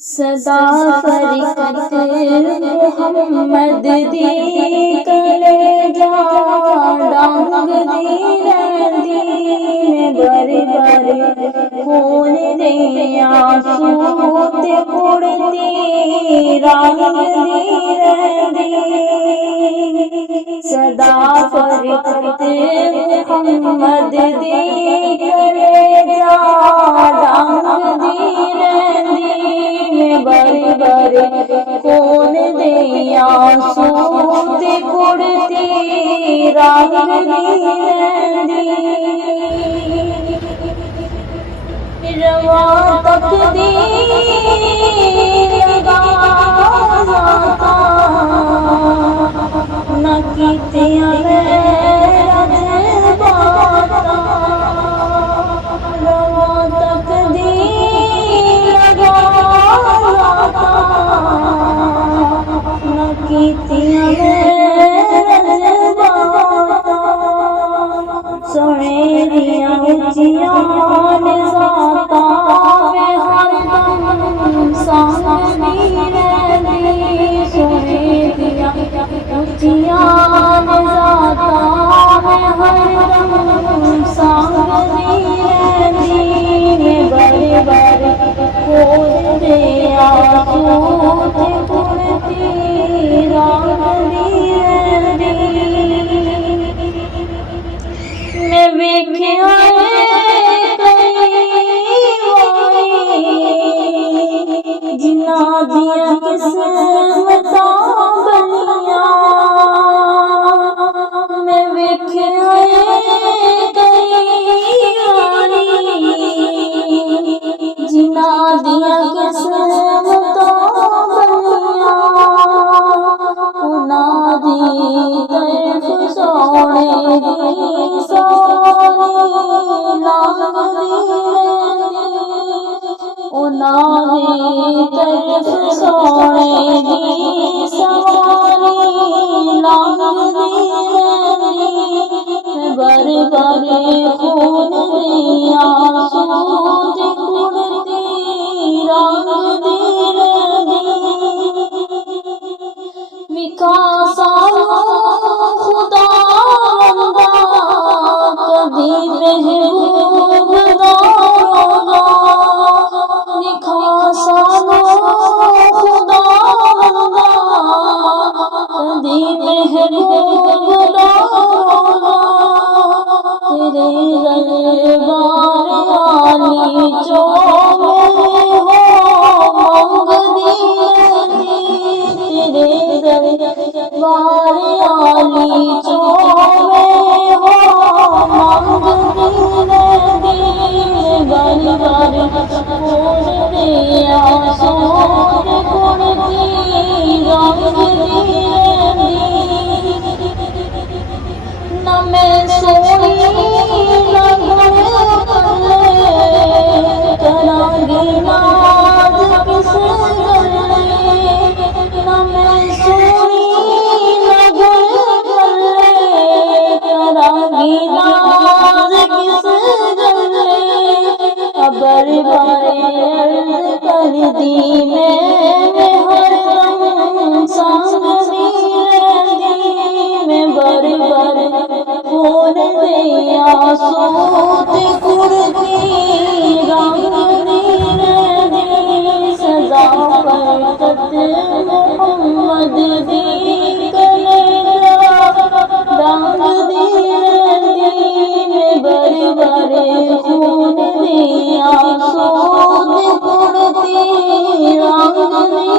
सदा फरिकत मोहम्मद दी कलेजा डांग दी रहंदी में बारी बारी खून दे आंसू ते कुड़ती रंग दी रहंदी। सदा फरिकत मोहम्मद दी कलेजा डांग दी रहंदी बारी बारी खून दे आंसू ते कुड़ती रंग दी रहंदी। रवा तकदीर लगा जाता न कीतियां मेरा जज़्बाता। रवा तकदीर लगा जाता न कीतियां मेरा जज़्बाता। सोने दियां उच्चियां निज़ाता में हरदम सांभदी रहंदी। सोने दियां उच्चियां निज़ाता में हरदम सांभदी रहंदी। बारी बारी खून दे आंसू ते कुड़ती रंग दी रहंदी। मैं वेख्या जिन्ना दिया किस्मतां बनियां। मैं वेख्या जिन्ना दिया किस्मतां बनियां। उन्हां दी तरफ सोने दी सारी लंघ दी रहंदी। उन्हां दी तरफ सोने दी सारी लंघ दी रहंदी। बारी बारी खून दे आंसू ते कुड़ती रंग दी रहंदी। विकासा खुदा बंदा कदी महबूब दा रोज़ा। विकासा खुदा बंदा कदी महबूब दा रोज़ा। तेरे दरबार आली चो हो मंगदी रहंदी। तेरे दरबार आली चो हो मंगदी रहंदी। बारी बारी खून दे आंसू ते कुड़ती रंग दी रहंदी। न मैं सोई न गुण पल्ले करांगी नाज किस गल्ले। न मैं सोई न गुण पल्ले करांगी नाज किस गल्ले। बारी बारी अर्ज़ करदी मैं हरदम सांभदी रहंदी। मैं बारी बारी खून दे आंसू ते कुड़ती रंग दी रहंदी। सदा फरिकत मोहम्मद दी कलेजा डांग दी रहंदी। मैं बारी बारी खून दे आंसू ते कुड़ती रंग दी